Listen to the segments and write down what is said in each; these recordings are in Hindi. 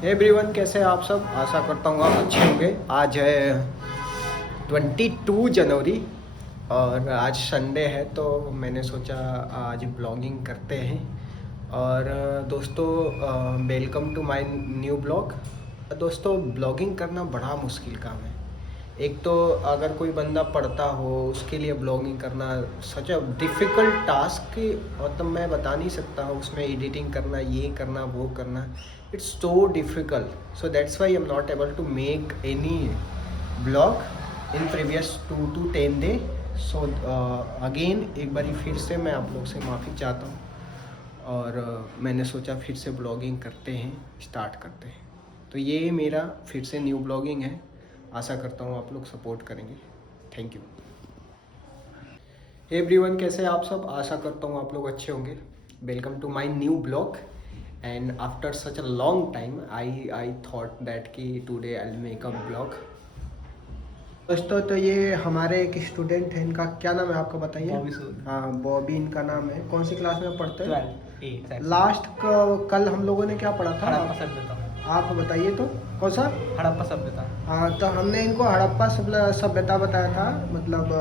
एवरीवन, कैसे हैं आप सब। आशा करता हूँ आप अच्छे होंगे। आज है 22 जनवरी और आज संडे है, तो मैंने सोचा आज ब्लॉगिंग करते हैं। और दोस्तों, welcome to my new blog. दोस्तों, ब्लॉगिंग करना बड़ा मुश्किल काम है। एक तो अगर कोई बंदा पढ़ता हो उसके लिए ब्लॉगिंग करना सच अ डिफ़िकल्ट टास्क कि मतलब मैं बता नहीं सकता हूँ। उसमें एडिटिंग करना, ये करना, वो करना, it's so difficult. So that's why I am not able to make any blog in previous 2 to 10 day. So again एक बारी फिर से मैं आप लोग से माफ़ी चाहता हूँ और मैंने सोचा फिर से ब्लॉगिंग करते हैं, स्टार्ट करते हैं। तो ये मेरा फिर से न्यू ब्लॉगिंग है। आशा करता हूँ आप लोग सपोर्ट करेंगे। थैंक यू एवरीवन, कैसे हैं आप सब। आशा करता हूँ आप लोग अच्छे होंगे। Welcome to my new blog and after such a long time I thought that कि today I will make a blog. दोस्तों, तो ये हमारे एक स्टूडेंट हैं, इनका क्या नाम है आपका बताइए। बॉबी सूद। हाँ, बॉबी इनका नाम है। कौन सी क्लास में पढ़ते हैं। 12 ए सेक्शन। लास्ट कल हम लोगों ने क्या पढ़ा था, हड़प्पा सभ्यता। आप बताइए तो। कौन सा। हड़प्पा सभ्यता। हाँ, तो हमने इनको हड़प्पा सभ्यता बताया था, मतलब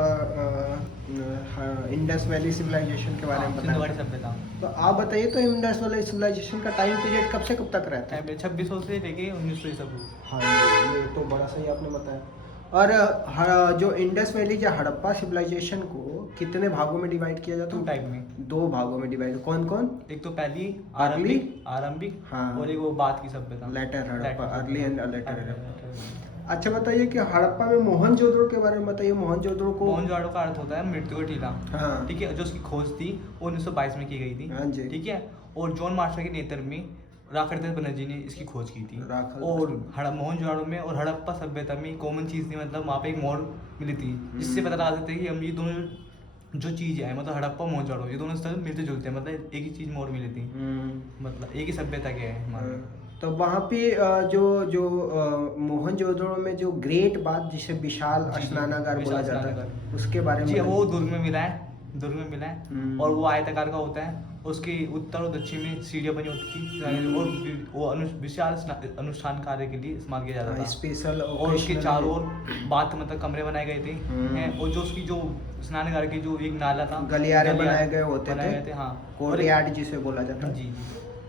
इंडस वैली सिविलाइजेशन के बारे में हाँ, बताया सिंधुघाटी था। सभ्यता। तो आप बताइए तो इंडस वैली सिविलाइजेशन का टाइम पीरियड कब से कब तक रहता है। 2600 से लेके 1900 ईसा पूर्व। हाँ जी, ये तो बड़ा सही आपने बताया। और जो इंडस वैली या हड़प्पा सिविलाइजेशन को कितने भागों में डिवाइड किया जाता 2 है। टाइप में। 2 भागों में डिवाइड। कौन कौन। एक तो पहली अर्ली। आरंभिक हाँ। और एक वो बाद की सभ्यता। Later Harappa, Later early and सभ्यता। लेटर हड़प्पा। Later। अच्छा बताइए कि हड़प्पा में मोहनजोदड़ो के बारे में बताइए। मोहनजोदड़ो को। मोहनजोदड़ो का अर्थ होता है मृत्यु का टीला। हाँ। ठीक है, जो उसकी खोज थी वो 1922 में की गई थी। हाँ जी। ठीक है, और जॉन मार्शल के नेतृत्व में राखाड़िदास बनर्जी ने इसकी खोज की थी। राखल और मोहनजोदड़ो में और हड़प्पा सभ्यता में कॉमन चीज़ थी, मतलब वहाँ पे एक मोहर मिली थी, जिससे पता लगा सकते हैं कि हम ये दोनों जो चीज़ है, मतलब हड़प्पा और मोहनजोदड़ो, ये दोनों स्थल मिलते जुलते हैं, मतलब एक ही चीज़ मोहर मिली थी, मतलब एक ही सभ्यता के है हमारे। तो वहाँ पे जो जो मोहनजोदड़ो में जो ग्रेट बात जिसे विशाल जी जी, स्नानागार बोला विशाल जाता है, स्नानागार। उसके बारे में जी, वो बताइए। दुर्ग में मिला है। दुर्ग में मिला है और वो आयताकार का होता है। उसके उत्तर और दक्षिण में सीढ़ियाँ बनी होती थी और वो विशाल अनुष्ठान कार्य के लिए इस्तेमाल किया जाता था। स्पेशल और उसके ओकेशनल। चारों ओर बाथ मतलब कमरे बनाए गए थे हैं, और जो उसकी जो स्नानघर की जो एक नाला था, गलियारे बनाए गए होते बनाए थे। गए थे, हाँ। और कोर्टयार्ड जिसे बोला जाता है। जी जी,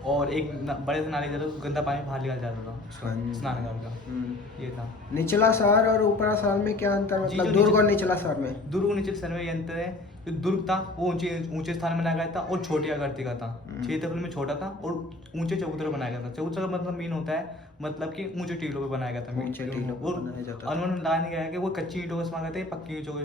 और एक बड़े से नाले से गंदा पानी बाहर निकाला जाता था उसका, हाँ जी। स्नानघर का। ये था। निचला शहर और ऊपरा शहर में क्या अंतर, जी, मतलब जो दुर्ग नीचे और निचला शहर में। दुर्ग और निचले शहर में ये अंतर है। जो दुर्ग था वो ऊंचे ऊंचे स्थान में बनाया गया था और छोटी आकृति का था। क्षेत्रफल में छोटा था और ऊंचे चबूतरे बनाया गया था। चबूतरा का मतलब मीन होता है, मतलब कि ऊंचे टीलों पे बनाया गया था। ऊंचे टीलों पे और बनाया जाता था। अनुमान लगाया गया है कि वो कच्ची ईंटों का इस्तेमाल करते थे, पक्की ईंटों का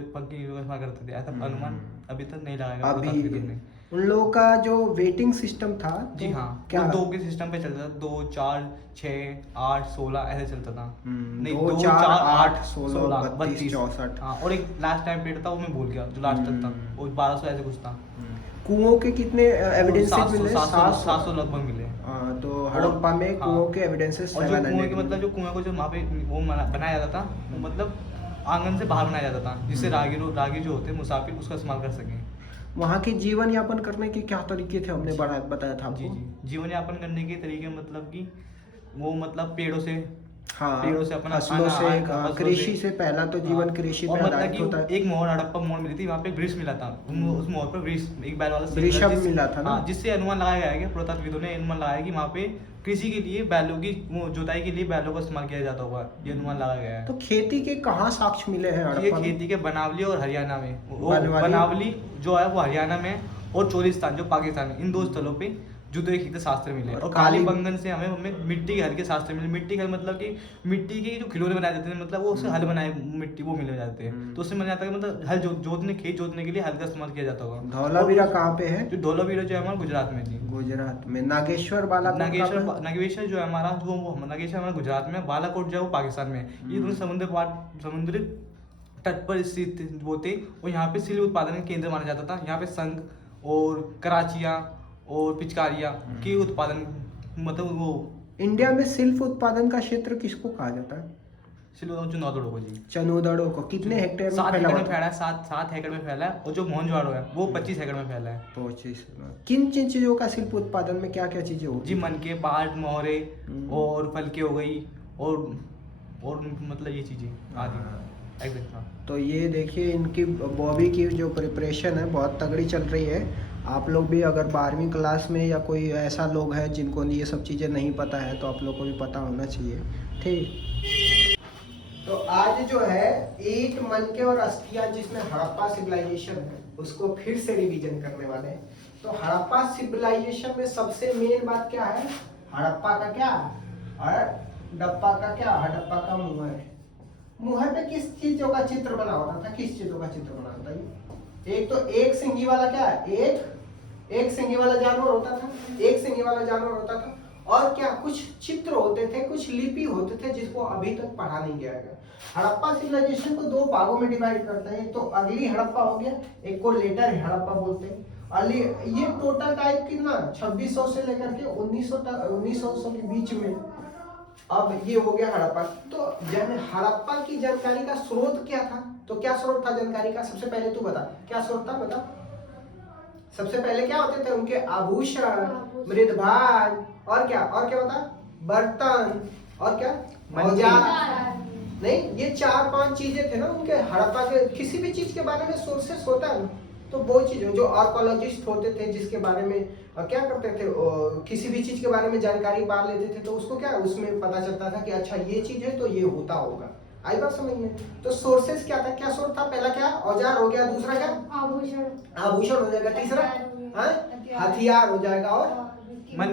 इस्तेमाल करते थे। ऐसा अनुमान अभी तक नहीं लगाया गया अभी पुरातात्विक ने। उन लोगों का जो वेटिंग सिस्टम था, जी तो हाँ, क्या। वो 2 के सिस्टम पे चलता था। 2 4 6 8 16 ऐसे चलता था। नहीं, 2 2 4 4 8 8 16 16 32 32। 64। हाँ, और एक लास्ट टाइम पीरियड था वो मैं भूल गया, जो लास्ट तक था वो 1200 ऐसे कुछ था। कुओं के कितने एविडेंसेस मिले। 700 लगभग मिले। तो और हड़प्पा में हाँ, कुओं के एविडेंसेस और जो कुएं 700 के मिले। मतलब जो कुएं को जो वहाँ पे वो बनाया जाता था, वो मतलब आंगन से बाहर बनाया जाता था, जिससे रागी जो होते हैं मुसाफिर उसका इस्तेमाल कर सकें। वहाँ के जीवन यापन करने के क्या तरीके थे, हमने जी बताया था जी आपको। जी, जीवन यापन करने के तरीके मतलब कि वो मतलब हाँ, पेड़ों से अपना फसलों से, फसलों कृषि से पहला तो हाँ। जीवन कृषि और पे मतलब आधारित कि होता है। एक मोहर, हड़प्पा मोहर मिली थी, वहाँ पे वृक्ष मिला था। उस मोहर पर वृक्ष, एक बैल वाला सिंह मिला, वृषभ मिला था ना। हाँ, जिससे अनुमान लगाया गया है कि पुरातत्वविदों ने अनुमान लगाया है कि वहाँ पे कृषि के लिए बैलों की वो जुताई के लिए बैलों का इस्तेमाल किया जाता होगा, ये अनुमान लगाया गया है। तो खेती के कहाँ साक्ष्य मिले हैं ये हड़प्पा में। खेती के बनावली और हरियाणा में, वो बनवाली। बनावली जो है वो हरियाणा में है, और चोलिस्तान जो पाकिस्तान में, इन 2 स्थलों पे जुदे खीते शास्त्र मिले। और कालीबंगन से हमें मिट्टी के हल के शास्त्र मिले। मिट्टी का मतलब कि मिट्टी के जो खिलौने बनाए जाते हैं, मतलब वो उससे हल बनाए मिट्टी वो मिले जाते हैं, तो उससे मिल जाता है कि मतलब हल जोतने खेत जोतने के लिए हल का इस्तेमाल किया जाता होगा। धौलावीरा कहाँ पे है। जो धौलावीरा जो है हमारा गुजरात में थी। गुजरात में। नागेश्वर बालाकोट कहाँ पे। नागेश्वर जो है हमारा वो नागेश्वर हमारा गुजरात में, बालाकोट जो है वो पाकिस्तान में है। ये दोनों समुद्र तट पर स्थित वो थे, और यहाँ पे सिल्क उत्पादन का केंद्र माना जाता था। यहाँ पे संघ और कराचियाँ और पिचकारियाँ के उत्पादन, मतलब वो इंडिया में शिल्प उत्पादन का क्षेत्र किसको कहा जाता है। सिलो चुनौतड़ो को जी। चनोदड़ो को कितने हेक्टेयर में 7 फैला एकड़ हुआ में था? फैला है, 7 एकड़ में फैला है। और जो मोहनजोदड़ो है वो 25 एकड़ में फैला है 25। किन किन चीजों का शिल्प उत्पादन में क्या क्या चीजें होती जी। मन के पाट, मोहरे और फलके हो गई और मतलब ये चीजें आदि एग्जैक्ट। हाँ तो ये देखिए इनकी बॉबी की जो प्रिपरेशन है बहुत तगड़ी चल रही है। आप लोग भी अगर 12वीं क्लास में या कोई ऐसा लोग है जिनको ये सब चीज़ें नहीं पता है तो आप लोग को भी पता होना चाहिए। ठीक। तो आज जो है ईंट, मनके और अस्थियां जिसमें हड़प्पा सिविलाइजेशन है उसको फिर से रिवीजन करने वाले हैं। तो हड़प्पा सिविलाइजेशन में सबसे मेन बात क्या है? हड़प्पा का क्या, हड़प्पा का क्या, हड़प्पा का मुंह है। मुहर पे किस चीजों का चित्र बना होता था? किस चीजों का चित्र बना होता है? एक तो एक सिंगी वाला क्या है, एक सिंगी वाला जानवर होता था, एक सिंगी वाला जानवर होता था। और क्या कुछ चित्र होते थे, कुछ लिपि होते थे जिसको अभी तक पढ़ा नहीं गया है। हड़प्पा सिविलाइजेशन को दो भागों में डिवाइड करते हैं। एक तो अगली हड़प्पा हो गया, एक को लेटर हड़प्पा बोलते हैं। अगली ये टोटल टाइप कितना 2600 से लेकर के 1900 के बीच में। अब ये हो गया हड़प्पा। तो हड़प्पा की जानकारी का स्रोत क्या था? तो क्या स्रोत था जानकारी का? सबसे पहले तू बता क्या स्रोत था, बता। सबसे पहले क्या होते थे उनके? आभूषण, मृदभाग और क्या बता, बर्तन और क्या, औजार। नहीं, ये 4-5 चीजें थे ना उनके हड़प्पा के। किसी भी चीज के बारे में सोर्सेस होता है तो वो चीज जो आर्कोलॉजिस्ट होते थे जिसके बारे में क्या करते थे, किसी भी चीज के बारे में जानकारी पा लेते थे तो उसको क्या उसमें पता चलता था कि अच्छा ये चीज है तो ये होता होगा। आई बात समझ में? तो सोर्सेस क्या था, क्या सोर्स था? पहला क्या, औजार हो गया, दूसरा क्या, आभूषण हो जाएगा, तीसरा हथियार हो जाएगा, और मन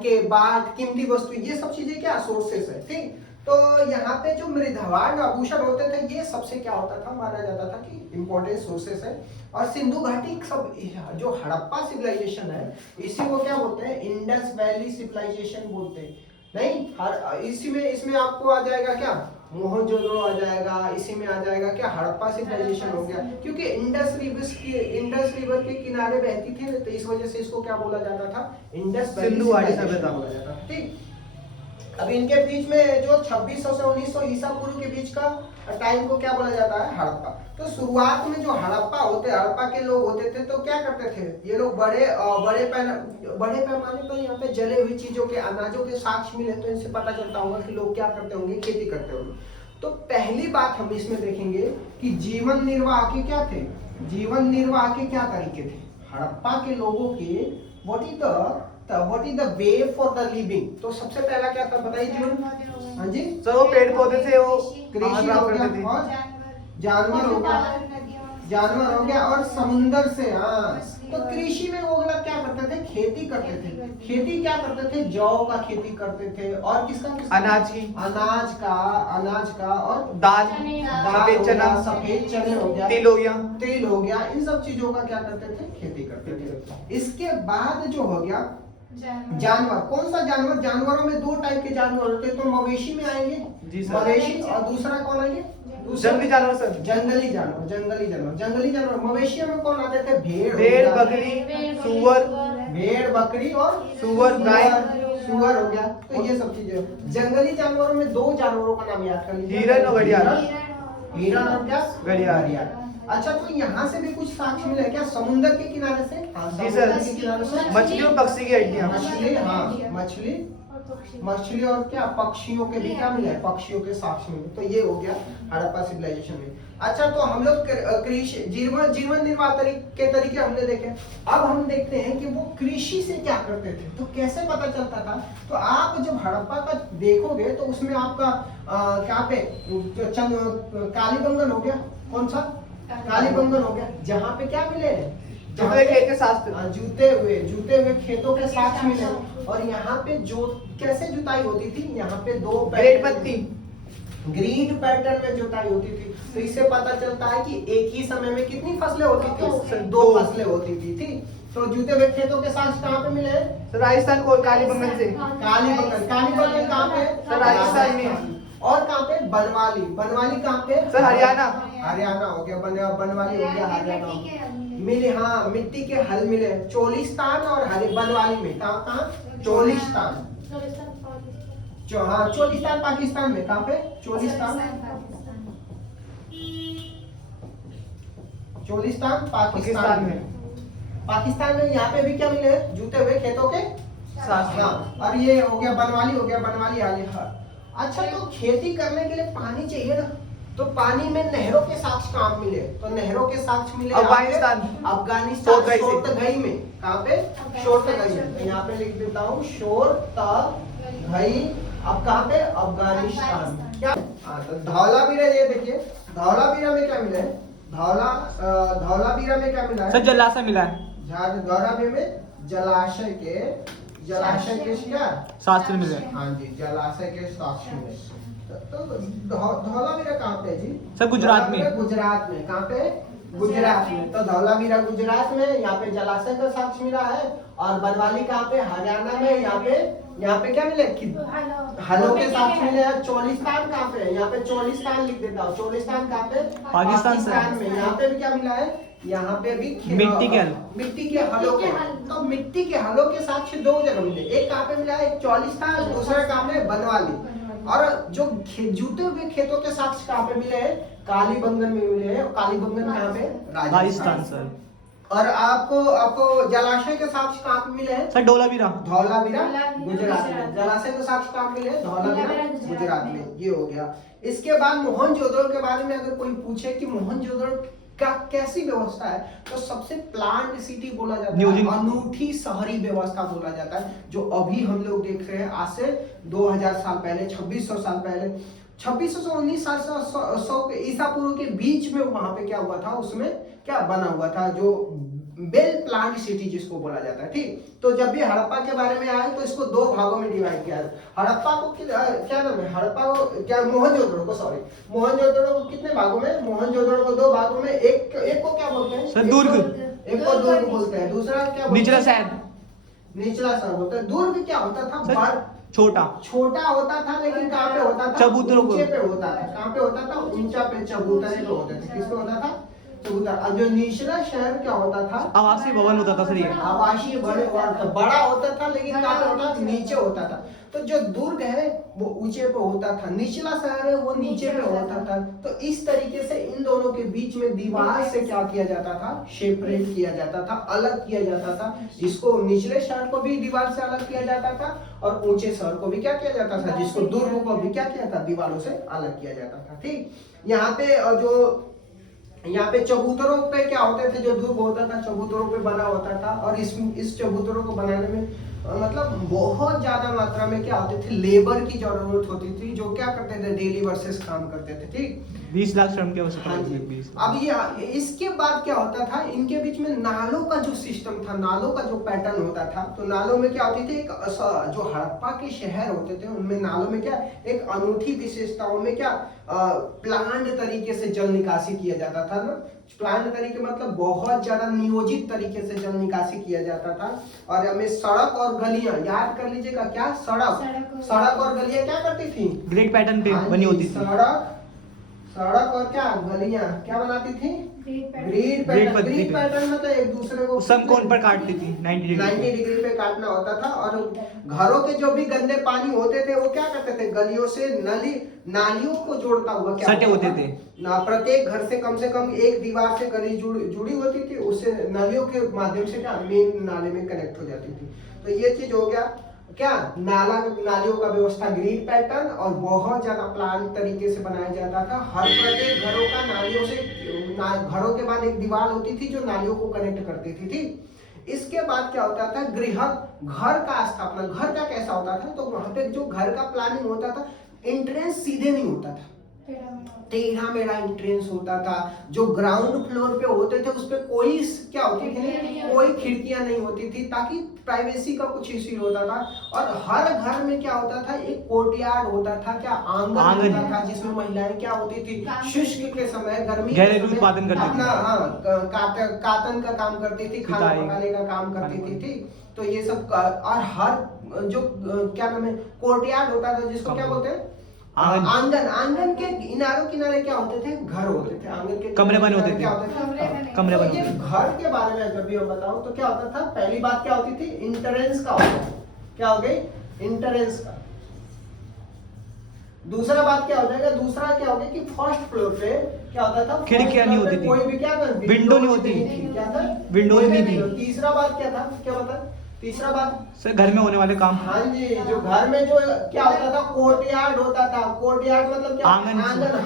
के बाट, कीमती वस्तु, ये सब चीजें क्या सोर्सेस है। ठीक। तो यहाँ पे जो मृदभाग आभूषण होते थे ये सबसे क्या होता था, माना जाता था कि इंपॉर्टेंट सोर्सेस है। और सिंधु घाटी सब जो हड़प्पा सिविलाइजेशन है इसी को क्या बोलते हैं, इंडस वैली सिविलाइजेशन बोलते हैं। नहीं, इसी में इसमें आपको आ जाएगा क्या, मोहनजोदड़ो आ जाएगा, इसी में आ जाएगा क्या, हड़प्पा सिविलाइजेशन हो गया। क्योंकि इंडस रिवर के किनारे बहती थी तो इस वजह से इसको क्या बोला जाता था, इंडस सिंधु घाटी सभ्यता बोला जाता था। ठीक। अब इनके बीच में जो 2600 से 1900 ईसा पूर्व के बीच का टाइम को क्या बोला जाता है, हड़प्पा। तो शुरुआत में जो हड़प्पा के लोग होते थे तो क्या करते थे ये लोग, बड़े पैमाने पर यहाँ पे जले हुई चीजों के, अनाजों के साक्ष्य मिले तो इनसे पता चलता होगा कि लोग क्या करते होंगे, खेती करते होंगे। तो पहली बात हम इसमें देखेंगे कि जीवन निर्वाह के क्या थे, जीवन निर्वाह के क्या तरीके थे हड़प्पा के लोगों के। What is the way for the living. तो सबसे पहला क्या था बताइए जीवन। हाँ जी सर, वो पेड़ पौधे से वो कृषि हो गया, और जानवर हो गया, और समुंदर से। हाँ, तो कृषि में वो लोग क्या करते थे, खेती करते थे। खेती क्या करते थे, जौ का खेती करते थे, और किसका, अनाज का, और दाल, सफेद चने हो गया, तेल हो गया, इन सब चीजों का क्या करते थे, खेती करते थे। इसके बाद जो हो गया जानवर। कौन सा जानवर, जानवरों में 2 टाइप के जानवर होते हैं। तो मवेशी में आएंगे, मवेशी, और दूसरा कौन आएंगे, जंगली जानवर सर, जंगली जानवर। मवेशियों में कौन आते थे, भेड़, बकरी, सुअर, भेड़, बकरी और सुअर, गाय, सुअर हो गया। तो ये सब चीजें। जंगली जानवरों में 2 जानवरों का नाम याद कर लीजिए, हिरन और घड़ियाल। हिरन और क्या, घड़ियाल। अच्छा, तो यहाँ से भी कुछ साक्ष्य मिले क्या, समुद्र के किनारे से? जी सर, मछली और पक्षी की हड्डियां, मछली और क्या, पक्षियों के भी क्या मिले, पक्षियों के साक्ष्य मिले। तो ये हो गया हड़प्पा सिविलाइजेशन में। अच्छा, तो हम लोग कृषि, जीवन निर्वाह के तरीके हमने देखे। अब हम देखते हैं कि वो कृषि से क्या करते थे, तो कैसे पता चलता था। तो आप जब हड़प्पा का देखोगे तो उसमें आपका क्या पे कालीबंगन हो गया, कौन सा, कालीबंगन हो गया, जहाँ पे क्या मिले, खेत के शास्त्र, जूते हुए खेतों के साक्ष्य मिले। और यहाँ पे जो कैसे जुताई होती थी, यहाँ पे 2 ग्रीड पैटर्न में जुताई होती थी। तो इससे पता चलता है कि एक ही समय में कितनी फसलें होती थी, 2 फसलें होती थी। तो जूते हुए खेतों के साक्ष्य कहाँ पे मिले, राजस्थान को कालीबंगन से। कालीबंगन कहाँ पे, सर राजस्थान में। और कहाँ पे, बनवाली कहाँ पे, सर हरियाणा हो गया, बनवाली हो गया हरियाणा। मिले, हाँ, मिट्टी के हल मिले चोलिस्तान और बनवाली में। कहाँ, चोलिस्तान, हाँ, चोलिस्तान पाकिस्तान में, कहाँ पे? चोलिस्तान पाकिस्तान में। पाकिस्तान में यहाँ पे भी क्या मिले? जूते हुए खेतों के साथ। हाँ, और ये हो गया बनवाली आ गया। हाँ। अच्छा, तो खेती करने के लिए पानी चाहिए ना, तो पानी में नहरों के साक्ष्य कहाँ मिले? तो नहरों के साक्ष्य मिले अफगानिस्तान शोरतगई में। कहाँ पे? शोरतगई में। तो यहाँ पे लिख देता हूँ शोरतगई। अब कहाँ पे? अफगानिस्तान। क्या? हाँ, तो धौलावीरा, ये देखिए धौलावीरा में क्या मिला है? धौलावीरा में क्या मिला है? सर जलाशय मिला है। धौलावीरा में जलाशय के क्या? शास्त्र मिले। हाँ जी, जलाशय के साक्ष्य मिले। तो धौलावीरा कहाँ पे है जी? सर गुजरात में। गुजरात में। कहाँ पे? गुजरात में। तो धौलावीरा गुजरात में, यहाँ पे जलाशय का साक्ष्य मिला है। और बनवाली कहाँ पे? हरियाणा में। यहाँ पे क्या मिले? हलों के साक्ष्य मिले हैं। चोलिस्तान कहाँ पे है? यहाँ पे चोलिस्तान लिख देता हूँ। चोलिस्तान कहाँ पे? पाकिस्तान में। यहाँ पे भी क्या मिला है? यहाँ पे भी मिट्टी के हलों के। तो मिट्टी के हलों के साक्ष्य दो जगह मिले। एक कहाँ पे मिला है? एक चोलिस्तान, दूसरा कहाँ पे? बनवाली। और जो जूते हुए खेतों के साक्ष्य कहाँ पे मिले हैं? कालीबंगन में मिले हैं। कालीबंगन कहाँ पे? राजस्थान सर। और आपको जलाशय के साक्ष्य कहाँ पे मिले हैं? सर धौलावीरा गुजरात में। जलाशय के साक्ष्य कहाँ मिले हैं? धौलावीरा गुजरात में। ये हो गया। इसके बाद मोहनजोदड़ो के बारे में अगर कोई पूछे कि मोहनजोदड़ो का कैसी व्यवस्था है, तो सबसे प्लांट सिटी बोला जाता है, अनूठी शहरी व्यवस्था बोला जाता है, जो अभी हम लोग देख रहे हैं। आज से 2000 साल पहले, 2600 साल पहले, 2600 से 1900 ईसा पूर्व के बीच में वहां पे क्या हुआ था? उसमें क्या बना हुआ था? जो वेल प्लान्ड सिटी जिसको बोला जाता है। ठीक, तो जब भी हड़प्पा के बारे में आए तो इसको दो भागों में डिवाइड किया है। हड़प्पा को क्या नाम है? हड़प्पा को क्या? मोहनजोदड़ो को कितने भागों में? मोहनजोदड़ो को दो भागों में। एक को क्या बोलते हैं? सर दुर्ग। एक को दुर्ग बोलते हैं, दूसरा क्या? निचला शहर बोलते हैं। दुर्ग क्या होता था? छोटा होता था, लेकिन कहाँ पे होता था? ऊंचे पे होता था। कहाँ पे होता था? ऊंचा पे, चबूतरे पे होते थे। किस पे होता था? चबूतरा। अब जो निचला शहर क्या होता था? आवासीय भवन होता था सर। ये आवासीय बड़ा होता था, लेकिन कहाँ पे होता था? नीचे होता था। तो जो दुर्ग है वो ऊंचे पे होता था, निचला शहर है वो नीचे पे होता था। तो इस तरीके से इन दोनों के बीच में दीवार से क्या किया जाता था? सेपरेट किया जाता था, अलग किया जाता था। जिसको निचले शहर को भी दीवार से अलग किया जाता था, और ऊंचे शहर को भी क्या किया जाता था? जिसको दुर्ग को भी क्या किया था? दीवारों से अलग किया जाता था। ठीक, यहाँ पे चबूतरों पे क्या होते थे? जो दुर्ग होता था चबूतरों पे बना होता था। और इस चबूतरों को बनाने में मतलब बहुत ज्यादा मात्रा में क्या होते थे? लेबर की जरूरत होती थी, जो क्या करते थे? डेली वर्सेस काम करते थे। ठीक, 20 लाख श्रम की आवश्यकता। हाँ जी। अब ये इसके बाद क्या होता था? इनके बीच में नालों का जो सिस्टम था, नालों का जो पैटर्न होता था, तो नालों में क्या होती थी? जो हड़प्पा के शहर होते थे उनमें नालों में क्या एक अनूठी विशेषताओं में क्या प्लान्ड तरीके से जल निकासी किया जाता था ना। प्लान्ड तरीके मतलब बहुत ज्यादा नियोजित तरीके से जल निकासी किया जाता था। और हमें सड़क और गलियां याद कर लीजिएगा। क्या? सड़क और गलियां क्या करती थी? ग्रिड पैटर्न पे बनी होती थी। सड़क और क्या? गलियां क्या बनाती थी? ग्रिड पैटर्न मतलब एक दूसरे को समकोण पर काटती थी। 90 डिग्री पे काटना होता था। और घरों के जो भी गंदे पानी होते थे वो क्या करते थे? गलियों से नालियों को जोड़ता हुआ क्या सटे होते थे ना। प्रत्येक घर से कम एक दीवार से गली जुड़ी होती थी, उससे नलियों के माध्यम से क्या मेन नाले में कनेक्ट हो जाती थी। तो ये चीज हो गया क्या? नालियों का व्यवस्था, ग्रिड पैटर्न, और बहुत ज्यादा प्लान तरीके से बनाया जाता था। हर प्रत्येक घरों का नालियों से घरों के बाद एक दीवार होती थी जो नालियों को कनेक्ट करती थी। ठीक, इसके बाद क्या होता था? घर का स्थापना। घर का कैसा होता था? तो वहां पे जो घर का प्लानिंग होता था, एंट्रेंस सीधे नहीं होता था, टेढ़ा मेढ़ा एंट्रेंस होता था। जो ग्राउंड फ्लोर पे होते थे उस पे कोई क्या होती थी? कोई खिड़कियां नहीं होती थी, ताकि प्राइवेसी का कुछ इश्यू होता था। और हर घर में क्या होता था? एक कोर्टयार्ड होता था, क्या आंगन होता था, जिसमें महिलाएं क्या होती थी? शुष्क के समय, गर्मी के समय अपना कातन का काम करती थी, खाना पकाने का काम करती थी। ठीक, तो ये सब। और हर जो क्या नाम है? कोर्टयार्ड होता था, जिसको क्या बोलते हैं? आंगन के किनारे क्या होते थे? घर होते थे। आंगन के कमरे बने होते थे। क्या होते थे? कमरे बने। घर के बारे में जब भी मैं बताऊं तो क्या होता था? पहली बात क्या होती थी? इंटरेंस का होता था। क्या हो गई? इंटरेंस का। दूसरा बात क्या हो जाएगा, दूसरा क्या हो गया कि फर्स्ट फ्लोर पे क्या होता था, खिड़कियां नहीं होती थी, कोई भी क्या था, विंडो नहीं होती, क्या था, विंडोज नहीं थी। तीसरा बात क्या था, क्या बता, तीसरा बात, सर घर में होने वाले काम, हाँ जी, जो घर में जो क्या होता था, कोर्टयार्ड होता था। कोर्टयार्ड मतलब क्या, आंगन।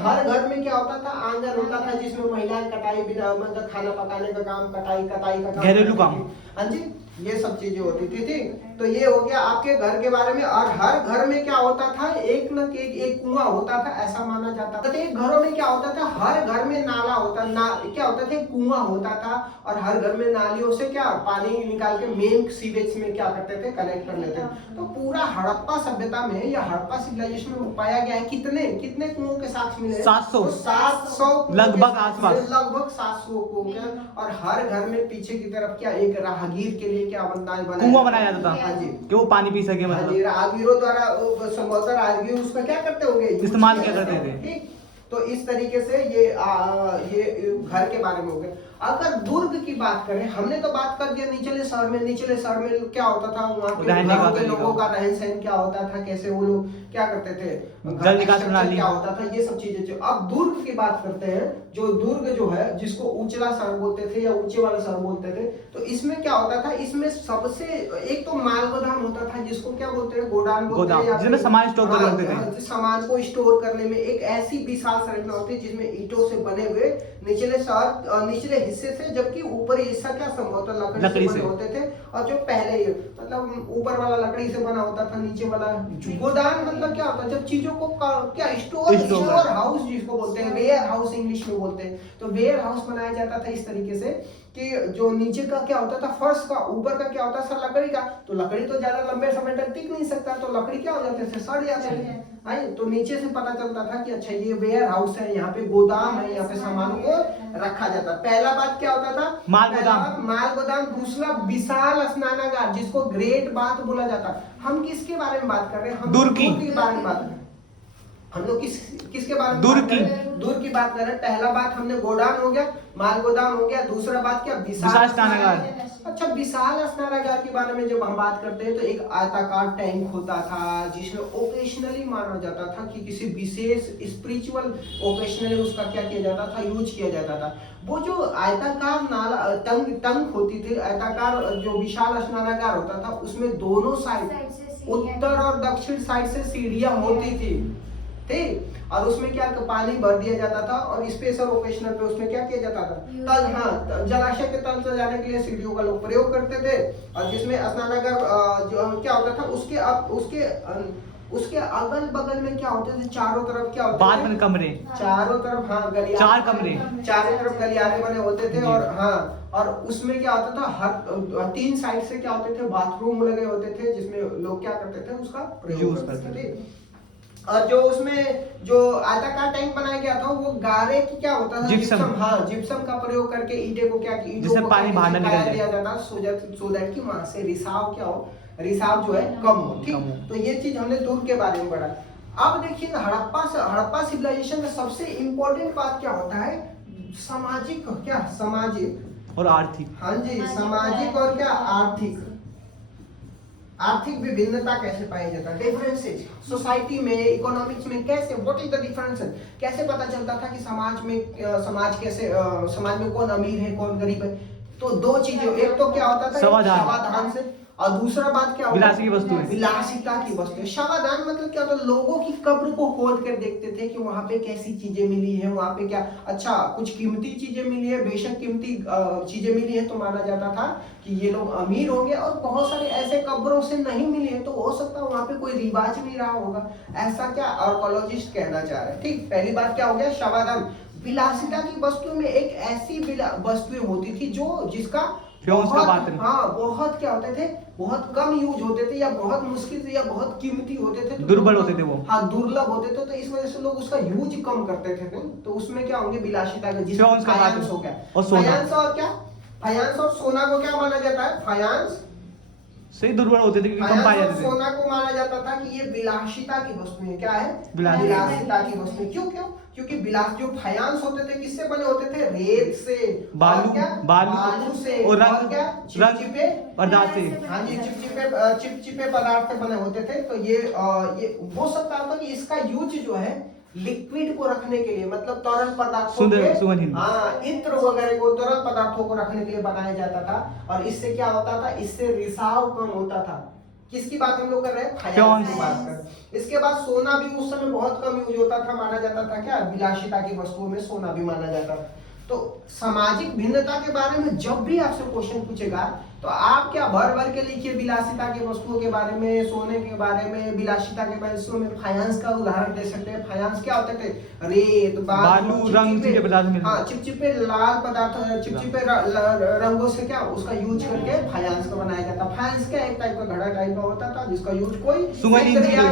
हर घर में क्या होता था, आंगन होता था जिसमें महिलाएं कटाई बिना मतलब खाना पकाने का काम, कटाई का काम, घरेलू काम, हाँ जी, ये सब चीजें होती थी। ठीक, तो ये हो गया आपके घर के बारे में। और हर घर में क्या होता था, एक न एक कुआं होता था, ऐसा माना जाता था। एक घरों में क्या होता था, हर घर में नाला होता क्या होता था, कुआं होता था। और हर घर में नालियों से क्या पानी निकाल के मेन सीवेज में क्या करते थे, कनेक्ट कर लेते थे। तो पूरा हड़प्पा सभ्यता में या हड़प्पा सिविलाइजेशन में पाया गया है कितने कितने कुओं के साथ मिले, 700 700 लगभग आसपास, लगभग 700 कुओं के। और हर घर में पीछे की तरफ क्या एक राहगीर के लिए क्या बनाया कुआं बनाया जाता था, हाँ जी, कि वो पानी पी सके, हाँ जी, मतलब राहगीरों द्वारा संभवतः राहगीर उसका क्या करते होंगे, इस्तेमाल क्या करते थे। ठीक, तो इस तरीके से ये घर के बारे में हो गया। अगर दुर्ग की बात करें, हमने तो बात कर दिया निचले शहर में। निचले शहर में क्या होता था, वहाँ के लोगों का रहन सहन क्या होता था, कैसे वो लोग क्या करते थे, जल निकास प्रणाली क्या होता था, ये सब चीजें। अब दुर्ग की बात करते हैं, जो दुर्ग जो है जिसको ऊंचला शहर बोलते थे या ऊंचे वाला शहर बोलते थे, तो इसमें क्या होता था, इसमें सबसे एक तो माल गोदाम होता था जिसको क्या बोलते हैं, गोदाम बोलते हैं, जिसमें सामान स्टोर कर रखते थे। सामान को स्टोर करने में एक ऐसी विशाल संरचना होती है जिसमें ईंटों से बने हुए निचले शहर निचले हिस्से से, जबकि ऊपरी हिस्सा क्या संभवतः लकड़ी से बने होते थे। और जो पहले ही मतलब ऊपर वाला लकड़ी से बना होता था, नीचे वाला गोदाम मतलब क्या होता है, जब चीजों को क्या स्टोर हाउस जिसको बोलते हैं, वेयर हाउस इंग्लिश में बोलते हैं। तो वेयर हाउस बनाया जाता था इस तरीके से कि जो नीचे का क्या होता था फर्श का, ऊपर का क्या होता था लकड़ी का। तो लकड़ी तो ज्यादा लंबे समय तक टिक नहीं सकता, तो लकड़ी क्या हो जाते थे, सड़ जाते थे। तो नीचे से पता चलता था कि अच्छा ये वेयर हाउस है, यहाँ पे गोदाम है, यहाँ पे सामानों को रखा जाता। पहला बात क्या होता था, माल गोदाम। दूसरा विशाल स्नानागार जिसको ग्रेट बाथ बोला जाता। हम किसके बारे में बात कर रहे हैं, हम दुर्ग की बारे में बात कर रहे हैं। हम लोग किसके बारे में दुर्ग की बात कर रहे हैं। पहला बात हमने गोदाम हो गया, माल गोदाम हो गया। दूसरा बात क्या, विशाल स्नानागार। अच्छा, विशाल स्नानागार के बारे में जब हम बात करते हैं तो एक आयताकार टैंक होता था जिसमें ओकेशनली माना जाता था कि किसी विशेष स्पिरिचुअल ओकेशनली उसका क्या किया जाता था, यूज किया जाता था। वो जो आयताकार नाला टंक होती थी, आयताकार जो विशाल स्नानागार होता था, उसमें दोनों साइड उत्तर और दक्षिण साइड से सीढ़ियां होती थी, ठीक। और उसमें क्या पानी भर दिया जाता था और स्पेशल ओकेशनल पे उसमें क्या किया जाता था, तल, हाँ, जलाशय के तल से जाने के लिए सीढ़ियों का लोग प्रयोग करते थे। और जिसमें स्नानागार जो क्या होता था, उसके अगल बगल में क्या होते थे, चारों तरफ क्या होते थे, कमरे, चारों तरफ, हाँ, गलियारे, 4 कमरे, चारों तरफ गलियारे बने होते थे। और हाँ, और उसमें क्या होता था, हर 3 साइड से क्या होते थे, बाथरूम लगे होते थे जिसमें लोग क्या करते थे, उसका प्रयोग करते थे। और जो उसमें जो आयताकार टैंक बनाया गया था वो गारे की क्या होता था, जिप्सम, हाँ, जिप्सम का प्रयोग करके ईंटे को क्या, ईंटों को पानी बाहर निकल दिया जाता सो दैट कि वहां से रिसाव क्या हो, रिसाव जो है कम हो, ठीक। तो ये चीज हमने दूर के बारे में पढ़ा। अब देखिए हड़प्पा सिविलाइजेशन का सबसे इंपॉर्टेंट बात क्या होता है, सामाजिक और आर्थिक, हाँ जी, सामाजिक और क्या आर्थिक विभिन्नता कैसे पाया जाता है, डिफरेंसेस सोसाइटी में, इकोनॉमिक्स में कैसे, व्हाट इज द डिफरेंस, कैसे पता चलता था कि समाज में कौन अमीर है कौन गरीब है। तो 2 चीजें, एक तो क्या होता था शवाधान से, और दूसरा बात क्या होता है, विलासिता की वस्तु। शवाधान मतलब क्या होता है, लोगों की कब्र को खोद कर देखते थे कि वहां पे कैसी चीजें मिली है, वहां पे क्या, अच्छा कुछ कीमती चीजें मिली है, बेशक कीमती चीजें मिली है तो माना जाता था कि ये लोग अमीर होंगे। और बहुत सारे ऐसे कब्रों से नहीं मिली है तो हो सकता है वहां पे कोई रिवाज नहीं रहा होगा, ऐसा क्या आर्कोलॉजिस्ट कहना चाह रहे हैं, ठीक। पहली बात क्या हो गया, शवाधान। विलासिता की वस्तु में एक ऐसी वस्तुएं होती थी जिसका बहुत क्या होते थे, बहुत कम यूज होते थे, या बहुत मुश्किल से, या बहुत कीमती होते थे, दुर्बल होते थे वो, हाँ, दुर्लभ होते थे। तो इस वजह से लोग उसका यूज कम करते थे। तो उसमें क्या होंगे, विलासिता का, जिसमें फायांस हो गया, फायांस और क्या, फायांस और सोना को क्या माना जाता है, फायांस से दुर्बल होते थे क्योंकि कम पाए फायांस और जाते थे। सोना को माना जाता था कि ये विलासिता की वस्तु है। क्या है? विलासिता। विलासिता की वस्तु। क्यों क्यों? क्योंकि विलास जो फायांस होते थे किससे बने होते थे? रेत से, बालू, और क्या? बालू से, और और क्या? चिपचिपे पदार्थ से। हाँ जी, चिपचिपे पदार्थ से बने होते थे। तो ये हो सकता था कि इसका यूज जो है लिक्विड को रखने के लिए, मतलब तरल पदार्थों के, सुगंधित। हाँ, इत्र वगैरह को, तरल पदार्थों को रखने के लिए बनाया जाता था। और इससे क्या होता था? इससे रिसाव कम होता था। किसकी बात हम लोग कर रहे हैं? फायांस की बात कर रहे हैं। इसके बाद सोना भी उस समय बहुत कम यूज होता था, माना जाता था क्या? विलासिता की वस्तुओं में सोना भी माना जाता था। तो सामाजिक भिन्नता के बारे में जब भी आपसे क्वेश्चन पूछेगा तो आप क्या भर भर के लिखिए विलासिता की वस्तुओं के बारे में, सोने के बारे में, विलासिता के बारे में। फायांस का उदाहरण दे सकते हैं। फायांस क्या होते थे? रेत, बालू, रंग के पदार्थ मिलते। हाँ, चिपचिपे लाल पदार्थ, चिपचिपे रंगों से क्या उसका यूज करके फायांस को बनाया जाता। फायांस क्या एक टाइप का घड़ा टाइप का होता था जिसका यूज कोई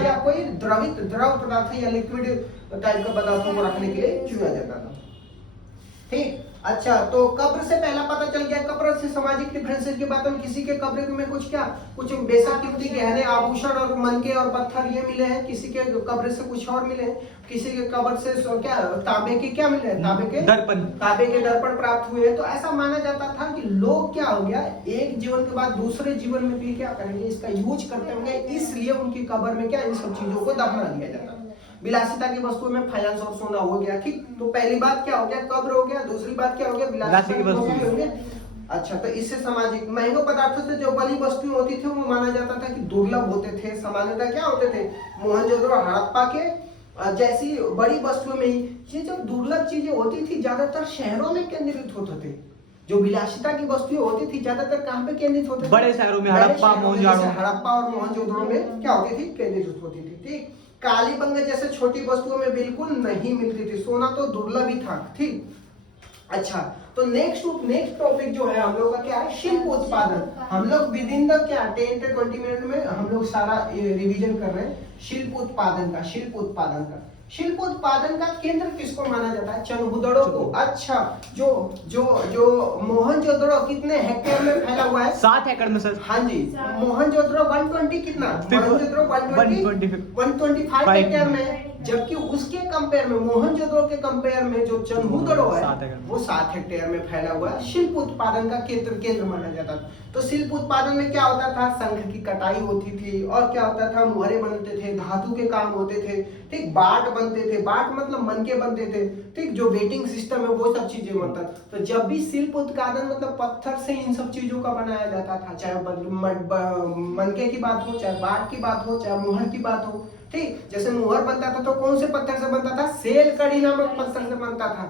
या कोई द्रव पदार्थ या लिक्विड टाइप का पदार्थों को रखने के लिए किया जाता था। ठीक। अच्छा, तो कब्र से पहला पता चल गया। कब्र से सामाजिक डिफरेंसेस की बात हम, किसी के कब्र में कुछ बेसाकीमती गहने, आभूषण और मनके और पत्थर ये मिले हैं। किसी के कब्र से कुछ और मिले हैं। किसी के कब्र से क्या तांबे के क्या मिले हैं? तांबे के दर्पण प्राप्त हुए हैं। तो ऐसा माना जाता था कि लोग क्या हो गया, एक जीवन के बाद दूसरे जीवन में भी क्या करेंगे, इसका यूज करते होंगे, इसलिए उनकी कब्र में क्या इन सब चीजों को दफना दिया जाता है। विलासिता की वस्तुओं में फायांस और सोना हो गया। ठीक। तो पहली बात क्या हो गया? कब्र हो गया। दूसरी बात क्या हो गया? विलासिता की वस्तुएं हो गया। अच्छा, तो इससे सामाजिक महंगे पदार्थों से जो बनी वस्तुएं होती थी वो माना जाता था कि दुर्लभ होते थे। सामान्यतः क्या होते थे? मोहनजोदड़ो, हड़प्पा के जैसी बड़ी वस्तुओं में ही ये जो दुर्लभ चीजें होती थी ज्यादातर शहरों में केंद्रित होते थे। जो विलासिता की वस्तुएं होती थी ज्यादातर कहाँ पे केंद्रित होते थे? बड़े शहरों में, हड़प्पा और मोहनजोदड़ो में क्या होती थी? केंद्रित होती थी। ठीक। कालीबंगा जैसे छोटी वस्तुओं में बिल्कुल नहीं मिलती थी। सोना तो दुर्लभ ही था। ठीक। अच्छा, तो नेक्स्ट टॉपिक जो है हम लोग का क्या है? शिल्प उत्पादन। हम लोग विद इन द क्या 10 से 20 मिनट में हम लोग सारा रिवीजन कर रहे हैं शिल्प उत्पादन का। शिल्प उत्पादन का केंद्र किसको माना जाता है? चनहुदड़ो को। अच्छा, जो मोहनजोदड़ो कितने हेक्टेयर में फैला हुआ है? 7 एकड़ में सर। हाँ जी, मोहनजोदड़ो 120 कितना? मोहनजोदड़ो 125 हेक्टेयर में। जबकि उसके कंपेयर में, मोहनजोदड़ो के कंपेयर में जो चनहुदड़ो है वो 7 हेक्टेयर में फैला हुआ है। शिल्प उत्पादन का केंद्र माना जाता था। तो शिल्प उत्पादन में क्या होता था? शंख की कटाई होती थी, और क्या होता था? मुहरे बनते थे, धातु के काम होते थे। ठीक। बाट बनते थे, बाट मतलब मनके बनते थे। ठीक। जो वेटिंग सिस्टम है वो सब चीजें मतलब। तो जब भी शिल्प उत्पादन मतलब पत्थर से इन सब चीजों का बनाया जाता था, चाहे मनके की बात हो, चाहे बाट की बात हो, चाहे मुहर की बात हो। ठीक। जैसे मुहर बनता था तो कौन से पत्थर से बनता था? सेलकड़ी नामक पत्थर से बनता था।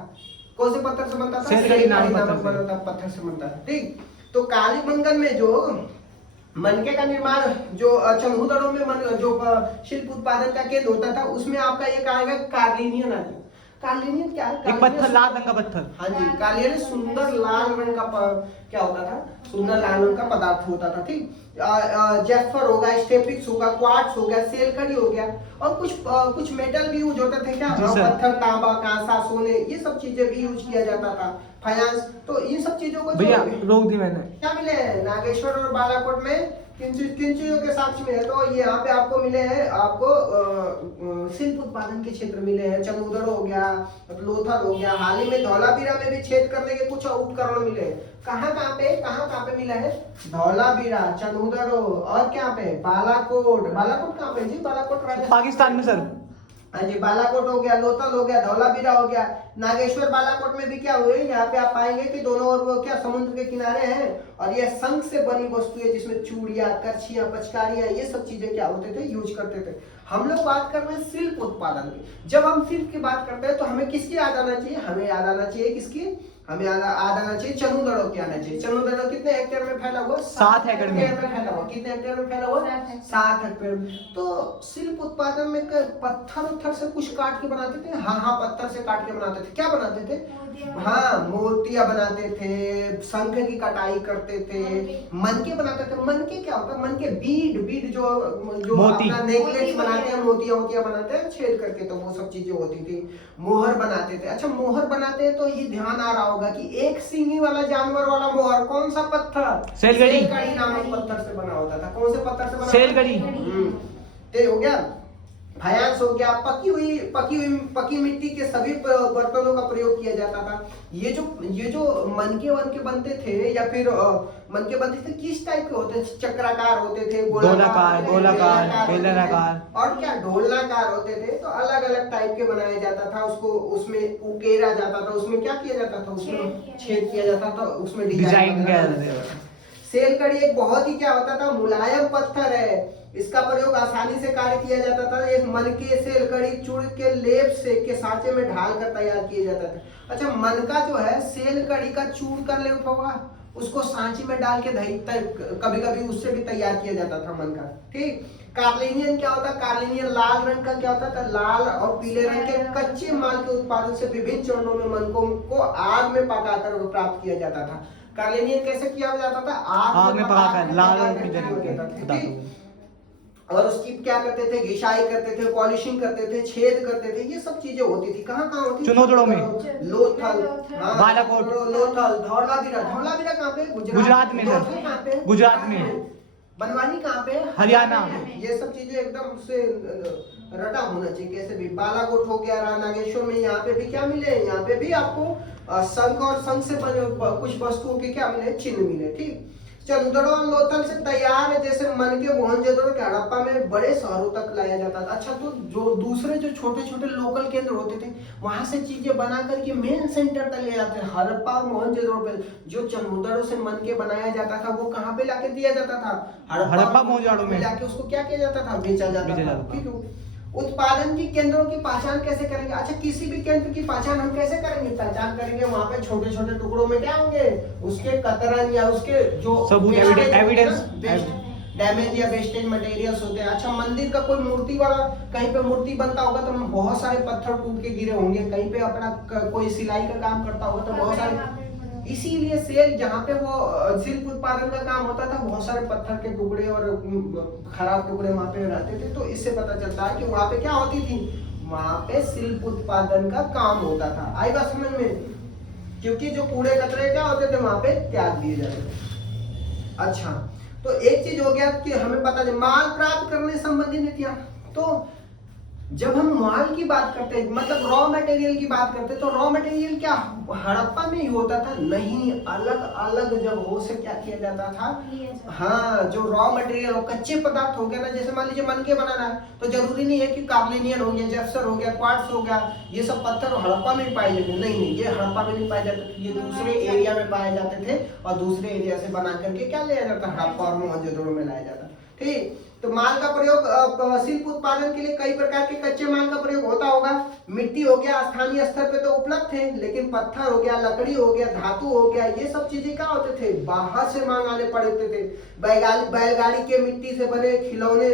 कौन से पत्थर से बनता था? सेलकड़ी नामक पत्थर से बनता था। ठीक। तो कालीबंगन में जो मनके का निर्माण, जो चनहुदड़ो में जो शिल्प उत्पादन का केंद्र होता था, उसमें आपका एक आएगा कार्लिनियन आएगा। कार्लिनियन क्या है? एक पत्थर, लाल रंग का पत्थर। हाँ जी, कार्लिनियन सुंदर लाल रंग का क्या होता था? सुंदर लाल रंग का पदार्थ होता था। ठीक। जैस्पर होगा, स्टेपिक्स होगा, क्वार्ट्ज हो गया, सेलकड़ी हो गया, और कुछ मेटल भी यूज होते थे। क्या? पत्थर, तांबा, कांसा, सोने, ये सब चीजें भी यूज किया जाता था। फायांस, तो इन सब चीजों को भैया रोक दी मैंने। क्या मिले हैं? नागेश्वर और बालाकोट में किन चीजों के साक्ष्य में है? तो ये यहाँ पे आपको मिले हैं, आपको शिल्प उत्पादन के क्षेत्र मिले हैं। चनहुदड़ो हो गया, लोथल हो गया, हाल ही में धौलावीरा में भी छेद करने के कुछ उपकरण मिले हैं। कहाँ पे मिला है? धौलावीरा, चनहुदड़ो, और क्या पे? बालाकोट कहाँ पे जी? बालाकोट पाकिस्तान में सर। हाँ जी, बालाकोट हो गया, लोथल हो गया, धौलावीरा हो गया। नागेश्वर बालाकोट में भी क्या हुए? यहाँ पे आप पाएंगे कि दोनों ओर वो क्या समुद्र के किनारे हैं, और ये शंख से बनी वस्तु है जिसमें चूड़ियां, करछियां, पचकारियां, ये सब चीजें क्या होते थे? यूज करते थे। हम लोग बात कर रहे हैं शिल्प उत्पादन की। जब हम शिल्प की बात करते हैं तो हमें किसकी याद आना चाहिए? हमें याद आना चाहिए किसकी? हमें याद आना चाहिए चनहुदड़ो की आना चाहिए। चनहुदड़ो कितने हेक्टेयर में फैला हुआ? 7 एकड़ में फैला हुआ। कितने हेक्टेयर में फैला हुआ? 7 हेक्टेयर में। तो शिल्प उत्पादन में पत्थर से कुछ काट के बनाते थे। हाँ, पत्थर से काट के बनाते थे। क्या बनाते थे? हाँ, मोतियां बनाते थे, शंख की कटाई करते थे, मनके बनाते थे। मनके क्या होता है? मनके बीड जो अपना नेकलेस बनाते हैं, मोतियां बनाते हैं छेद करके, तो वो सब चीजें होती थी। मोहर बनाते थे। अच्छा, मोहर बनाते हैं तो ये ध्यान आ रहा होगा कि एक सींगी वाला जानवर वाला मोहर कौन सा पत्थर, सेलगड़ी नामक पत्थर से बना होता था। कौन से पत्थर से बना? सेलगड़ी। तो हो गया, फायांस हो गया, पकी मिट्टी के सभी बर्तनों का प्रयोग किया जाता था। ये जो मनके वनके बनते थे या फिर मनके बनते थे किस टाइप के होते थे? चक्राकार होते थे, गोलाकार, बेलनाकार और क्या ढोलनाकार होते थे। तो अलग अलग टाइप के बनाया जाता था, उसको उसमें उकेरा जाता था, उसमें क्या किया जाता था? उसमें छेद किया जाता था, उसमें डिजाइन किया जाता था। सेलकड़ी एक बहुत ही क्या होता था? मुलायम पत्थर है, इसका प्रयोग आसानी से कार्य किया जाता था। एक मनके सेलकड़ी चूड़ के लेप से के सांचे में ढाल कर तैयार किया जाता था। अच्छा, मनका जो है सेलकड़ी का चूड़ कर लेप होगा, उसको सांचे में डाल के कभी कभी उससे भी तैयार किया जाता था मनका। ठीक। कार्लिनियन क्या होता है? कार्लिनियन लाल रंग का क्या होता था? लाल और पीले रंग के कच्चे माल के उत्पादन से विभिन्न चरणों में मनकों को आग में पकाकर प्राप्त किया जाता था। कार्लिनियन कैसे किया जाता था? आग में पकाकर लाल और पीले रंग के। और उसकी क्या करते थे? घिसाई करते थे, पॉलिशिंग करते थे, छेद करते थे, ये सब चीजें होती थी। कहाँ होती थी? चुनौतड़ों में, लोथल, बालाकोट, लोथल, धौलावीरा कहाँ पे? गुजरात में सर, कहाँ पे? गुजरात में। बनवानी कहाँ पे? हरियाणा। ये सब चीजें एकदम से रटा होना चाहिए कैसे भी। बालाकोट हो गया, नागेश्वर में, यहाँ पे भी क्या मिले? यहाँ पे भी आपको शंख और शंख से बने कुछ वस्तुओं के क्या मिले? चिन्ह मिले। ठीक। चंदड़ों और लोथल से तैयार जैसे मनके मोहनजोदड़ो के हड़प्पा में बड़े शहरों तक लाया जाता था। अच्छा, तो जो दूसरे जो छोटे छोटे लोकल केंद्र होते थे वहां से चीजें बना करके मेन सेंटर तक ले जाते थे। हड़प्पा और मोहनजोदड़ो पे जो चंदड़ों से मनके बनाया जाता था वो कहाँ पे लाके दिया जाता था? हड़प्पा मोहनजोदड़ो में लाके उसको क्या किया जाता था? बेचा जाता था। ठीक है। उत्पादन की केंद्रों की पहचान कैसे करेंगे? अच्छा, किसी भी केंद्र की पहचान हम कैसे करेंगे? पहचान करेंगे वहां पे छोटे छोटे टुकड़ों में क्या होंगे? उसके कतरन या उसके जो सबूत, एविडेंस, डैमेज या वेस्टेज मटेरियल्स होते हैं। अच्छा, मंदिर का कोई मूर्ति वाला कहीं पे मूर्ति बनता होगा तो बहुत सारे पत्थर टूट के गिरे होंगे। कहीं पे अपना कोई सिलाई का काम करता होगा तो बहुत सारे, इसीलिए सेल जहाँ पे वो शिल्प उत्पादन का काम होता था बहुत सारे पत्थर के टुकड़े और खराब टुकड़े वहाँ पे रहते थे। तो इससे पता चलता है कि वहाँ पे क्या होती थी? वहाँ पे शिल्प उत्पादन का काम होता था। आई बात समझ में? क्योंकि जो कूड़े कचरे क्या होते थे वहाँ पे त्याग दिए जाते थे। अच्छा, तो एक चीज हो गया कि हमें पता चला माल प्राप्त करने संबंधी नीतियां। तो जब हम माल की बात करते हैं, मतलब रॉ मटेरियल की बात करते हैं, तो रॉ मटेरियल क्या हड़प्पा में ही होता था? नहीं, अलग अलग जगहों से क्या किया जाता था? हाँ, जो रॉ मटेरियल हो, कच्चे पदार्थ हो गया ना, जैसे मान लीजिए मनके बनाना है तो जरूरी नहीं है कि कार्लिनियन हो गया, जेप्सर हो गया, क्वार्ट्ज हो गया, ये सब पत्थर हड़प्पा में ही पाए जाते थे। नहीं, ये हड़प्पा में नहीं पाए जाते थे, ये दूसरे एरिया में पाए जाते थे और दूसरे एरिया से बना करके क्या लिया जाता? हड़प्पा और मोहनजोदड़ो में लाया जाता। ठीक। तो माल का प्रयोग शिल्प उत्पादन के लिए कई प्रकार के कच्चे माल का प्रयोग होता होगा। मिट्टी हो गया, स्थानीय स्तर पे तो उपलब्ध थे, लेकिन पत्थर हो गया, लकड़ी हो गया, धातु हो गया, ये सब चीजें क्या होते थे? बाहर से मंगाने पड़ते थे। बैलगाड़ी के मिट्टी से बने खिलौने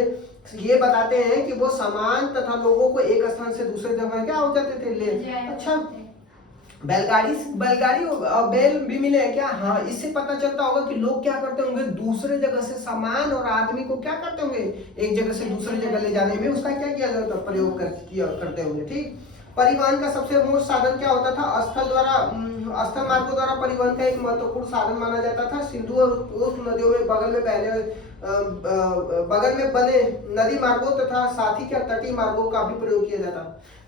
ये बताते हैं कि वो सामान तथा लोगों को एक स्थान से दूसरे जगह क्या हो जाते थे? ले। अच्छा, बैलगाड़ी और बैल भी मिले हैं क्या? हाँ, इससे पता चलता होगा कि लोग क्या करते होंगे? दूसरे जगह से सामान और आदमी को क्या करते होंगे? एक जगह से दूसरी जगह ले जाने में उसका क्या किया जाता? प्रयोग करते होंगे। ठीक। परिवहन का सबसे मुख्य साधन क्या होता था? स्थल मार्गों द्वारा परिवहन का एक महत्वपूर्ण साधन माना जाता था। सिंधु और उस नदियों में बगल में बने नदी मार्गों तथा साथ ही क्या तटीय मार्गों का भी प्रयोग किया जाता।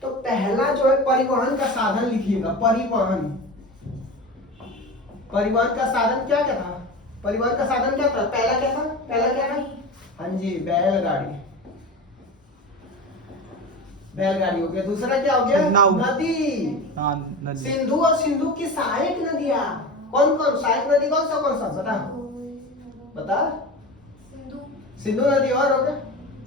तो पहला जो है परिवहन का साधन लिखिएगा। परिवहन का साधन क्या क्या था? परिवहन का साधन क्या था? पहला क्या था? हाँ जी, बैलगाड़ी हो गया। दूसरा क्या हो गया? नदी। सिंधु और सिंधु की सहायक नदियां कौन कौन? सहायक नदी कौन सा बता? सिंधु नदी और हो गया,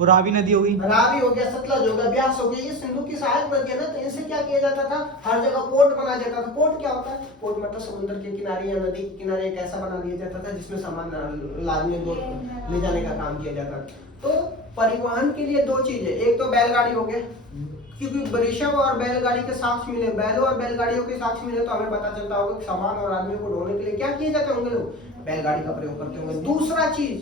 रावी नदी हो गई, रावी हो गया, सतलज हो गया, ब्यास हो गया। ये सिंधु की सहायक नदी है ना। तो इनसे क्या किया जाता था? हर जगह पोर्ट बनाया जाता था। पोर्ट क्या होता है? पोर्ट मतलब समुद्र के किनारे या नदी के किनारे एक ऐसा बना दिया जाता था जिसमें सामान लादने ले जाने का काम किया जाता था। तो परिवहन के लिए दो चीजें, एक तो बैलगाड़ी हो गया, क्योंकि ऋषभ और बैलगाड़ी के साक्ष्य मिले, बैलों और बैलगाड़ियों के साक्ष्य मिले तो हमें पता चलता होगा कि सामान और आदमी को ढोने के लिए क्या किए जाते होंगे? लोग बैलगाड़ी का प्रयोग करते होंगे। दूसरा चीज,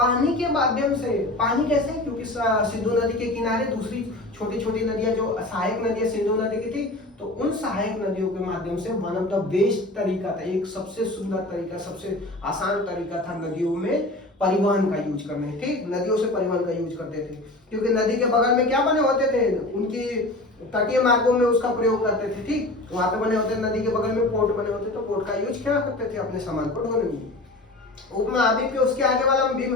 पानी के माध्यम से। पानी कैसे? क्योंकि सिंधु नदी के किनारे दूसरी छोटी छोटी नदियां जो सहायक नदियां सिंधु नदी की थी, तो उन सहायक नदियों के माध्यम से वन ऑफ द बेस्ट तरीका था, एक सबसे सुंदर तरीका, सबसे आसान तरीका था नदियों में परिवहन का यूज करने। ठीक, नदियों से परिवहन का यूज करते थे, क्योंकि नदी के बगल में क्या बने होते थे, उनकी तटीय मार्गों में उसका प्रयोग करते थे। ठीक, वहां पे बने होते, नदी के बगल में पोर्ट बने होते, तो पोर्ट का यूज क्या करते थे, अपने सामान को ढोने में। उपमहाद्वीप के उसके आगे वाला भी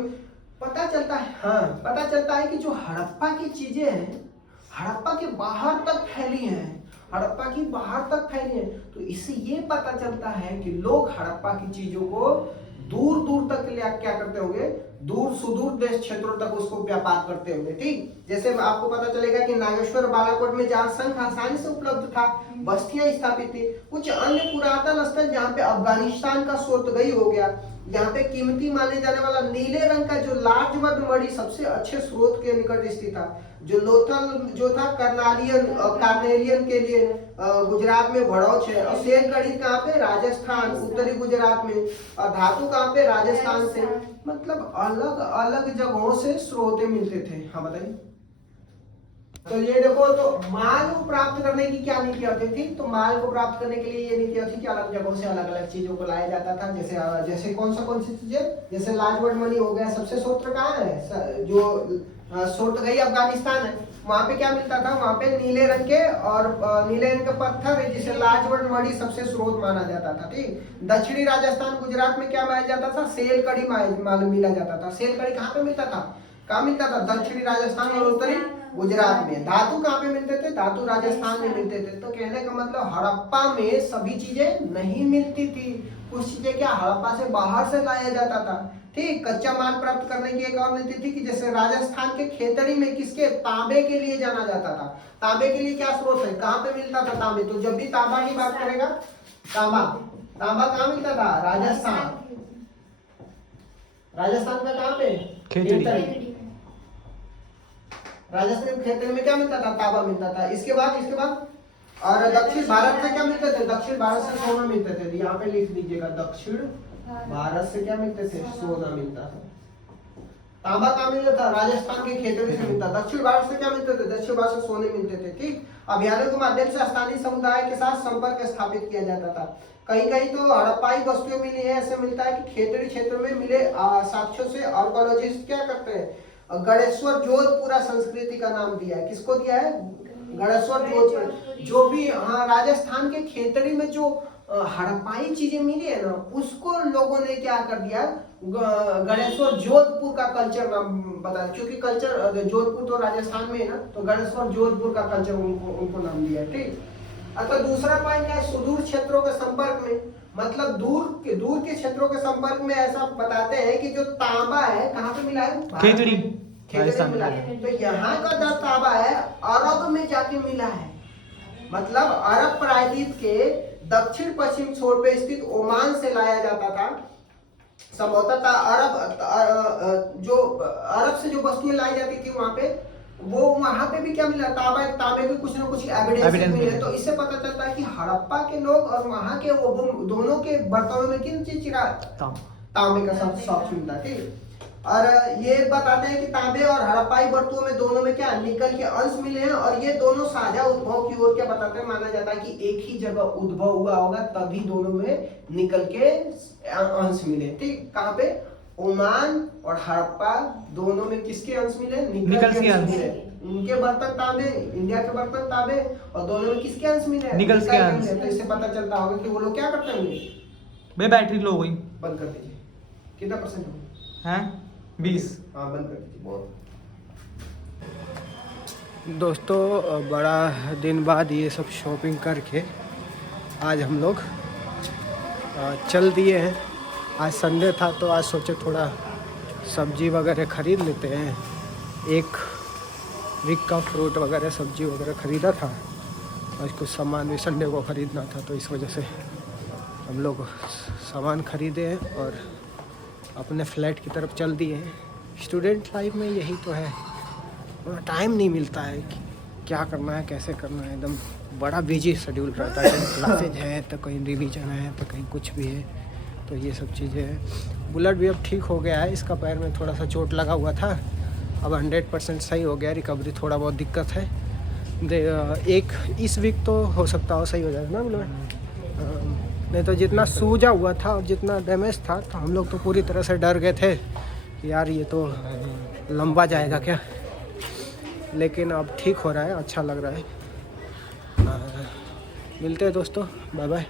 पता चलता है, हाँ पता चलता है कि जो हड़प्पा की चीजें हैं, हड़प्पा के बाहर तक फैली हैं, हड़प्पा की बाहर तक फैली है। तो इससे ये पता चलता है कि लोग हड़प्पा की चीजों को दूर दूर तक ले क्या करते होंगे, दूर सुदूर देश क्षेत्रों तक उसको व्यापार करते होंगे। ठीक, जैसे आपको पता चलेगा कि नागेश्वर बालाकोट में जहाँ शंख आसानी से उपलब्ध था, बस्तियां स्थापित थी। कुछ अन्य पुरातन स्थल जहाँ पे अफगानिस्तान का सोर्तगई हो गया, यहाँ पे कीमती माने जाने वाला नीले रंग का जो लाजवद मणि सबसे अच्छे स्रोत के निकट स्थित था, जो लोथल जो था कार्नेलियन के लिए गुजरात में भड़ौच है, और सेलकड़ी कहाँ पे, राजस्थान उत्तरी गुजरात में, और धातु कहाँ पे, राजस्थान से। मतलब अलग अलग जगहों से स्रोत मिलते थे। हाँ बताइए। तो ये देखो, तो माल को प्राप्त करने की क्या नीति होती थी, तो माल को प्राप्त करने के लिए ये नीति होती थी कि अलग जगहों से अलग अलग चीजों को लाया जाता था। जैसे कौन सी चीजें, जैसे लाजवड मणि हो गया, सबसे स्रोत कहाँ है, जो सोर्तगई अफगानिस्तान है, वहां पे क्या मिलता था, वहां पे नीले रंग के और नीले रंग के पत्थर है, जिसे लाजवड मणि सबसे स्रोत माना जाता था। ठीक, दक्षिणी राजस्थान गुजरात में क्या माना जाता था, सेलकड़ी माल मिला जाता था। सेलकड़ी कहाँ पे मिलता था, कहाँ मिलता था, दक्षिणी राजस्थान और उत्तरी गुजरात में। धातु कहाँ पे मिलते थे, धातु राजस्थान में मिलते थे। तो कहने का मतलब हड़प्पा में सभी चीजें नहीं मिलती थी, कुछ चीजें क्या हड़प्पा से बाहर से लाया जाता था। ठीक, कच्चा माल प्राप्त करने की एक और नीति थी कि जैसे राजस्थान के खेतड़ी में किसके, तांबे के लिए जाना जाता था। तांबे के लिए क्या स्रोत है, कहाँ पे मिलता था तांबे, तो जब भी तांबा की बात करेगा, तांबा कहाँ मिलता था, राजस्थान। राजस्थान का कहाँ पे, खेतड़ी। राजस्थान के खेतड़ी में क्या मिलता था, तांबा मिलता था। इसके बाद और दक्षिण भारत से क्या मिलते थे, दक्षिण भारत से सोना मिलते थे। यहाँ पे लिख लीजिएगा, दक्षिण भारत से क्या मिलते थे, सोना मिलता था। तांबा कहाँ मिलता था, राजस्थान के खेतड़ी से मिलता। दक्षिण भारत से क्या मिलते थे, दक्षिण भारत से सोने मिलते थे। ठीक, अभियानों के माध्यम से स्थानीय समुदाय के साथ संपर्क स्थापित किया जाता था। कहीं कहीं तो हड़प्पाई वस्तुएं मिली है, ऐसे मिलता है कि खेतड़ी क्षेत्र में मिले साक्ष्यों से आर्कोलॉजिस्ट क्या करते हैं, गणेश्वर जोधपुरा संस्कृति का नाम दिया है। किसको दिया है, गणेश्वर जोधपुर। जो भी हाँ राजस्थान के खेतड़ी में जो हड़प्पाई चीजें मिली है ना, उसको लोगों ने क्या कर दिया, गणेश्वर जोधपुर का कल्चर नाम बता, क्योंकि कल्चर जोधपुर तो राजस्थान में है ना, तो गणेश्वर जोधपुर का कल्चर उनको नाम दिया। ठीक, अतः दूसरा पॉइंट है, सुदूर क्षेत्रों के संपर्क में, मतलब दूर के क्षेत्रों के संपर्क में। ऐसा बताते हैं कि जो तांबा है कहाँ पे मिला है, खेतड़ी मिला है। तो यहाँ का जो तांबा है अरब में जाके मिला है, मतलब अरब प्रायद्वीप के दक्षिण पश्चिम छोर पे स्थित ओमान से लाया जाता था। संभवतः अरब से जो वस्तुएं लाई जाती थी वहां पे, वो वहां पे भी क्या मिला, तांबे के कुछ ना कुछ एविडेंस मिले। तो इससे पता चलता है कि हड़प्पा के लोग और वहां के वो दोनों के बर्तनों में किन चीज का, तांबे का सब मिलता। ठीक, और ये बताते हैं कि तांबे और हड़प्पाई बर्तनों में दोनों में क्या निकल के अंश मिले हैं, और ये दोनों साझा उद्भव की ओर क्या बताते हैं, माना जाता है कि एक ही जगह उद्भव हुआ होगा, तभी दोनों में निकल के अंश मिले। ठीक, कहाँ पे, ओमान और हड़प्पा दोनों में किसके अंश मिले, निकल के अंश मिले। उनके बर्तन तांबे, इंडिया के बर्तन तांबे, और दोनों में किसके अंश मिले, निकल के अंश। तो इससे पता चलता होगा कि वो लोग क्या करते होंगे। भाई बैटरी लो हो गई, बंद कर दीजिए। कितना परसेंट है, 20। हाँ बंद कर दीजिए। बहुत दोस्तों, बड़ा दिन बाद ये सब शॉपिंग करके आज हम लोग चल दिए हैं। आज संडे था तो आज सोचे थोड़ा सब्जी वगैरह ख़रीद लेते हैं। एक वीक का फ्रूट वगैरह सब्जी वगैरह ख़रीदा था, आज कुछ सामान भी संडे को ख़रीदना था, तो इस वजह से हम लोग सामान ख़रीदे हैं और अपने फ्लैट की तरफ चल दिए हैं। स्टूडेंट लाइफ में यही तो है, टाइम नहीं मिलता है कि क्या करना है, कैसे करना है। एकदम बड़ा बिजी शेड्यूल रहता है, क्लासेज है तो कहीं रिवीजन है तो कहीं कुछ भी है, तो ये सब चीज़ें हैं। बुलेट भी अब ठीक हो गया है, इसका पैर में थोड़ा सा चोट लगा हुआ था, अब 100% सही हो गया। रिकवरी थोड़ा बहुत दिक्कत है, एक इस वीक तो हो सकता हो सही हो जाएगा ना बुलेट। नहीं तो जितना सूजा हुआ था और जितना डैमेज था तो हम लोग तो पूरी तरह से डर गए थे कि यार ये तो लंबा जाएगा क्या, लेकिन अब ठीक हो रहा है, अच्छा लग रहा है। मिलते हैं दोस्तों, बाय बाय।